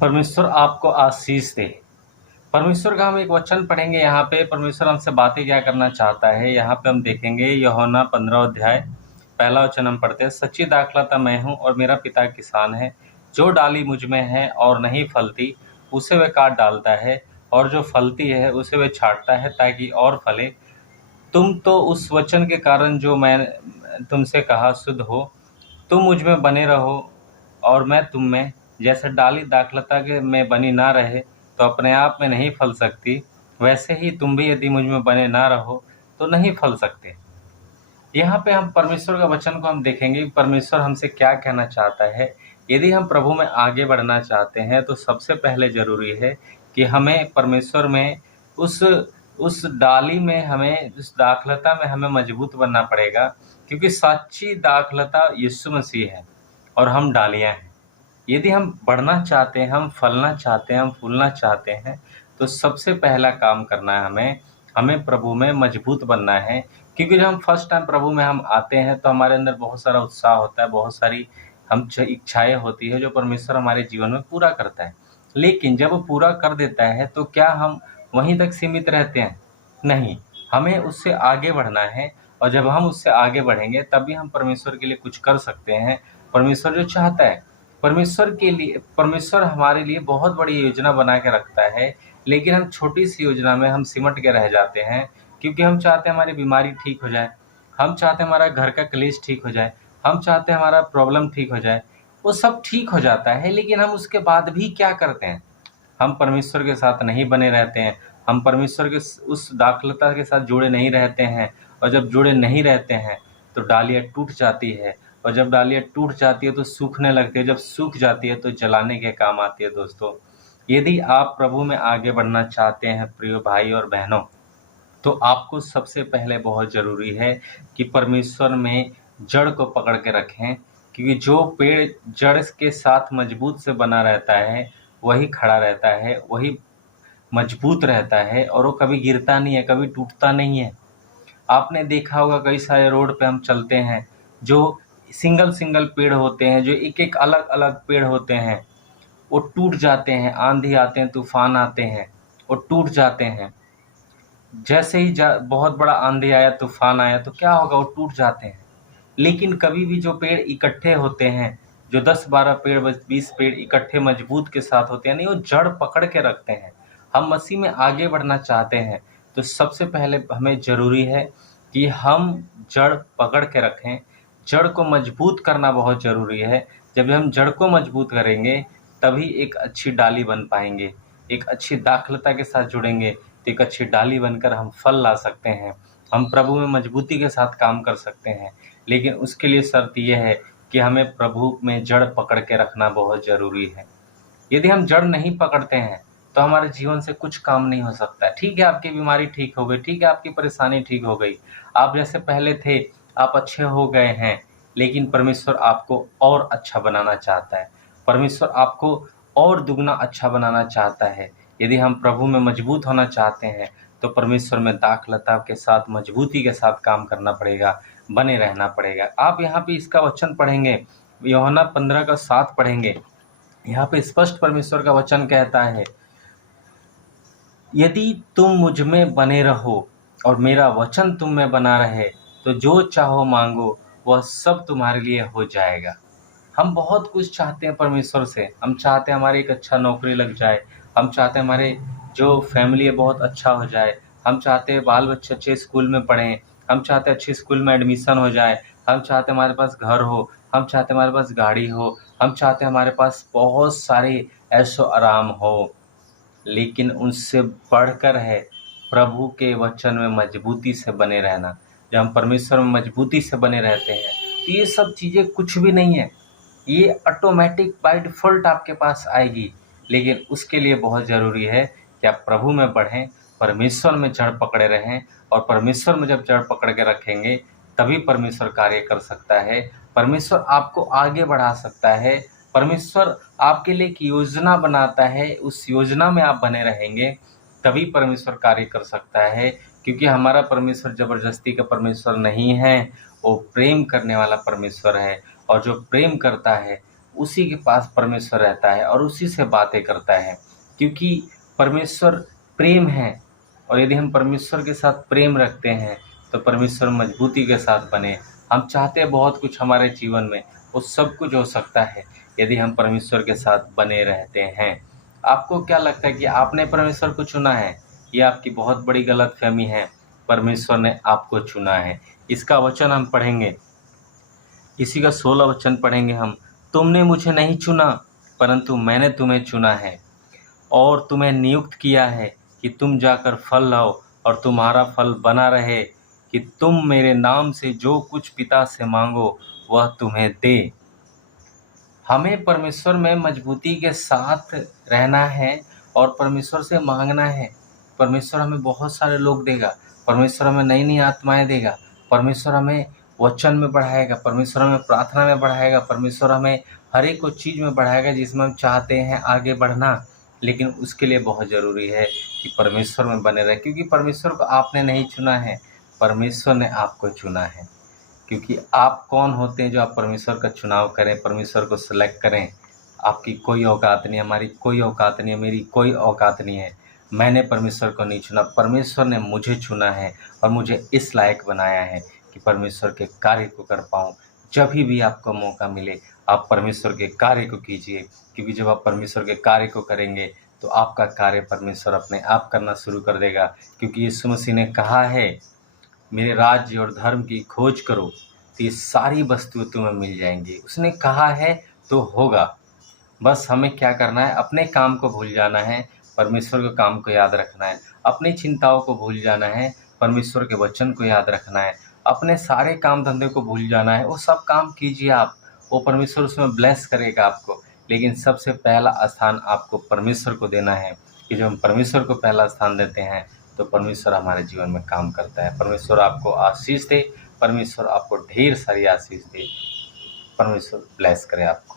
परमेश्वर आपको आशीष दे। परमेश्वर का हम एक वचन पढ़ेंगे यहाँ पे। परमेश्वर हमसे बातें क्या करना चाहता है, यहाँ पे हम देखेंगे यूहन्ना 15 अध्याय पहला वचन हम पढ़ते हैं। सच्ची दाखलता मैं हूँ और मेरा पिता किसान है। जो डाली मुझ में है और नहीं फलती उसे वह काट डालता है, और जो फलती है उसे वह छांटता है ताकि और फले। तुम तो उस वचन के कारण जो मैं तुमसे कहा शुद्ध हो। तुम मुझ में बने रहो और मैं तुम में। जैसे डाली दाखलता के में बनी ना रहे तो अपने आप में नहीं फल सकती, वैसे ही तुम भी यदि मुझ में बने ना रहो तो नहीं फल सकते। यहाँ पे हम परमेश्वर का वचन को हम देखेंगे, परमेश्वर हमसे क्या कहना चाहता है। यदि हम प्रभु में आगे बढ़ना चाहते हैं तो सबसे पहले जरूरी है कि हमें परमेश्वर में उस डाली में, हमें उस दाखलता में हमें मजबूत बनना पड़ेगा, क्योंकि सच्ची दाखलता यीशु मसीह है और हम डालियां हैं। यदि हम बढ़ना चाहते हैं, हम फलना चाहते हैं, हम फूलना चाहते हैं, तो सबसे पहला काम करना है हमें प्रभु में मजबूत बनना है। क्योंकि जब हम फर्स्ट टाइम प्रभु में हम आते हैं तो हमारे अंदर बहुत सारा उत्साह होता है, बहुत सारी हम इच्छाएं होती है जो परमेश्वर हमारे जीवन में पूरा करता है। लेकिन जब वो पूरा कर देता है तो क्या हम वहीं तक सीमित रहते हैं? नहीं, हमें उससे आगे बढ़ना है। और जब हम उससे आगे बढ़ेंगे तभी हम परमेश्वर के लिए कुछ कर सकते हैं। परमेश्वर जो चाहता है, परमेश्वर हमारे लिए बहुत बड़ी योजना बना के रखता है, लेकिन हम छोटी सी योजना में हम सिमट के रह जाते हैं। क्योंकि हम चाहते हैं हमारी बीमारी ठीक हो जाए, हम चाहते हैं हमारा घर का क्लेश ठीक हो जाए, हम चाहते हैं हमारा प्रॉब्लम ठीक हो जाए। वो सब ठीक हो जाता है, लेकिन हम उसके बाद भी क्या करते हैं? हम परमेश्वर के साथ नहीं बने रहते हैं, हम परमेश्वर के उस दाखलता के साथ जुड़े नहीं रहते हैं। और जब जुड़े नहीं रहते हैं तो डालियाँ टूट जाती है, और जब डालियाँ टूट जाती है तो सूखने लगती है, जब सूख जाती है तो जलाने के काम आती है। दोस्तों, यदि आप प्रभु में आगे बढ़ना चाहते हैं प्रिय भाई और बहनों, तो आपको सबसे पहले बहुत ज़रूरी है कि परमेश्वर में जड़ को पकड़ के रखें। क्योंकि जो पेड़ जड़ के साथ मजबूत से बना रहता है वही खड़ा रहता है, वही मजबूत रहता है, और वो कभी गिरता नहीं है, कभी टूटता नहीं है। आपने देखा होगा कई सारे रोड पे हम चलते हैं, जो सिंगल सिंगल पेड़ होते हैं, जो एक एक अलग अलग पेड़ होते हैं, वो टूट जाते हैं। आंधी आते हैं, तूफान आते हैं, वो टूट जाते हैं। जैसे ही बहुत बड़ा आंधी आया, तूफान आया, तो क्या होगा? वो टूट जाते हैं। लेकिन कभी भी जो पेड़ इकट्ठे होते हैं, जो 10-12 पेड़ 20 पेड़ इकट्ठे मजबूत के साथ होते हैं, नहीं, वो जड़ पकड़ के रखते हैं। हम मसीह में आगे बढ़ना चाहते हैं तो सबसे पहले हमें ज़रूरी है कि हम जड़ पकड़ के रखें। जड़ को मजबूत करना बहुत ज़रूरी है। जब हम जड़ को मजबूत करेंगे तभी एक अच्छी डाली बन पाएंगे, एक अच्छी दाखलता के साथ जुड़ेंगे तो एक अच्छी डाली बनकर हम फल ला सकते हैं, हम प्रभु में मजबूती के साथ काम कर सकते हैं। लेकिन उसके लिए शर्त यह है कि हमें प्रभु में जड़ पकड़ के रखना बहुत ज़रूरी है। यदि हम जड़ नहीं पकड़ते हैं तो हमारे जीवन से कुछ काम नहीं हो सकता। ठीक है, आपकी बीमारी ठीक हो गई, ठीक है, आपकी परेशानी ठीक हो गई, आप जैसे पहले थे आप अच्छे हो गए हैं, लेकिन परमेश्वर आपको और अच्छा बनाना चाहता है। परमेश्वर आपको और दुगना अच्छा बनाना चाहता है। यदि हम प्रभु में मजबूत होना चाहते हैं तो परमेश्वर में दाखलता के साथ, मजबूती के साथ काम करना पड़ेगा, बने रहना पड़ेगा। आप यहाँ पे इसका वचन पढ़ेंगे, यूहन्ना 15 का 7 पढ़ेंगे। यहाँ पे स्पष्ट परमेश्वर का वचन कहता है, यदि तुम मुझ में बने रहो और मेरा वचन तुम में बना रहे तो जो चाहो मांगो वह सब तुम्हारे लिए हो जाएगा। हम बहुत कुछ चाहते हैं परमेश्वर से। हम चाहते हैं हमारी एक अच्छा नौकरी लग जाए, हम चाहते हैं हमारे जो फैमिली है बहुत अच्छा हो जाए, हम चाहते हैं बाल बच्चे अच्छे स्कूल में पढ़ें, हम चाहते हैं अच्छे स्कूल में एडमिशन हो जाए, हम चाहते हैं हमारे पास घर हो, हम चाहते हैं हमारे पास गाड़ी हो, हम चाहते हैं हमारे पास बहुत सारे ऐशो आराम हो। लेकिन उनसे बढ़कर है प्रभु के वचन में मजबूती से बने रहना। जब हम परमेश्वर में मजबूती से बने रहते हैं तो ये सब चीज़ें कुछ भी नहीं है, ये ऑटोमेटिक बाय डिफ़ॉल्ट आपके पास आएगी। लेकिन उसके लिए बहुत ज़रूरी है कि आप प्रभु में बढ़ें, परमेश्वर में जड़ पकड़े रहें, और परमेश्वर में जब जड़ पकड़ के रखेंगे तभी परमेश्वर कार्य कर सकता है। परमेश्वर आपको आगे बढ़ा सकता है। परमेश्वर आपके लिए एक योजना बनाता है, उस योजना में आप बने रहेंगे तभी परमेश्वर कार्य कर सकता है। क्योंकि हमारा परमेश्वर ज़बरदस्ती का परमेश्वर नहीं है, वो प्रेम करने वाला परमेश्वर है। और जो प्रेम करता है उसी के पास परमेश्वर रहता है और उसी से बातें करता है, क्योंकि परमेश्वर प्रेम है। और यदि हम परमेश्वर के साथ प्रेम रखते हैं तो परमेश्वर मजबूती के साथ बने। हम चाहते हैं बहुत कुछ हमारे जीवन में, वो सब कुछ हो सकता है यदि हम परमेश्वर के साथ बने रहते हैं। आपको क्या लगता है कि आपने परमेश्वर को चुना है? ये आपकी बहुत बड़ी गलतफहमी है। परमेश्वर ने आपको चुना है। इसका वचन हम पढ़ेंगे, इसी का 16 वचन पढ़ेंगे हम। तुमने मुझे नहीं चुना, परंतु मैंने तुम्हें चुना है और तुम्हें नियुक्त किया है कि तुम जाकर फल लाओ और तुम्हारा फल बना रहे, कि तुम मेरे नाम से जो कुछ पिता से मांगो वह तुम्हें दे। हमें परमेश्वर में मजबूती के साथ रहना है और परमेश्वर से मांगना है। परमेश्वर हमें बहुत सारे लोग देगा, परमेश्वर हमें नई नई आत्माएं देगा, परमेश्वर हमें वचन में बढ़ाएगा, परमेश्वर हमें प्रार्थना में बढ़ाएगा, परमेश्वर हमें हर एक चीज़ में बढ़ाएगा जिसमें हम चाहते हैं आगे बढ़ना। लेकिन उसके लिए बहुत ज़रूरी है कि परमेश्वर में बने रहे, क्योंकि परमेश्वर को आपने नहीं चुना है, परमेश्वर ने आपको चुना है। क्योंकि आप कौन होते हैं जो आप परमेश्वर का चुनाव करें, परमेश्वर को सिलेक्ट करें? आपकी कोई औकात नहीं है, हमारी कोई औकात नहीं है, मेरी कोई औकात नहीं है। मैंने परमेश्वर को नहीं चुना, परमेश्वर ने मुझे चुना है और मुझे इस लायक बनाया है कि परमेश्वर के कार्य को कर पाऊँ। जब भी आपको मौका मिले आप परमेश्वर के कार्य को कीजिए, क्योंकि जब आप परमेश्वर के कार्य को करेंगे तो आपका कार्य परमेश्वर अपने आप करना शुरू कर देगा। क्योंकि यीशु मसीह ने कहा है, मेरे राज्य और धर्म की खोज करो तो ये सारी वस्तुएं तुम्हें मिल जाएंगी। उसने कहा है तो होगा। बस हमें क्या करना है? अपने काम को भूल जाना है, परमेश्वर के काम को याद रखना है। अपनी चिंताओं को भूल जाना है, परमेश्वर के वचन को याद रखना है। अपने सारे काम धंधे को भूल जाना है, वो सब काम कीजिए आप, वो परमेश्वर उसमें ब्लेस करेगा आपको। लेकिन सबसे पहला स्थान आपको परमेश्वर को देना है, कि जब हम परमेश्वर को पहला स्थान देते हैं तो परमेश्वर हमारे जीवन में काम करता है। परमेश्वर आपको आशीष दे, परमेश्वर आपको ढेर सारी आशीष दे। परमेश्वर ब्लेस करे आपको।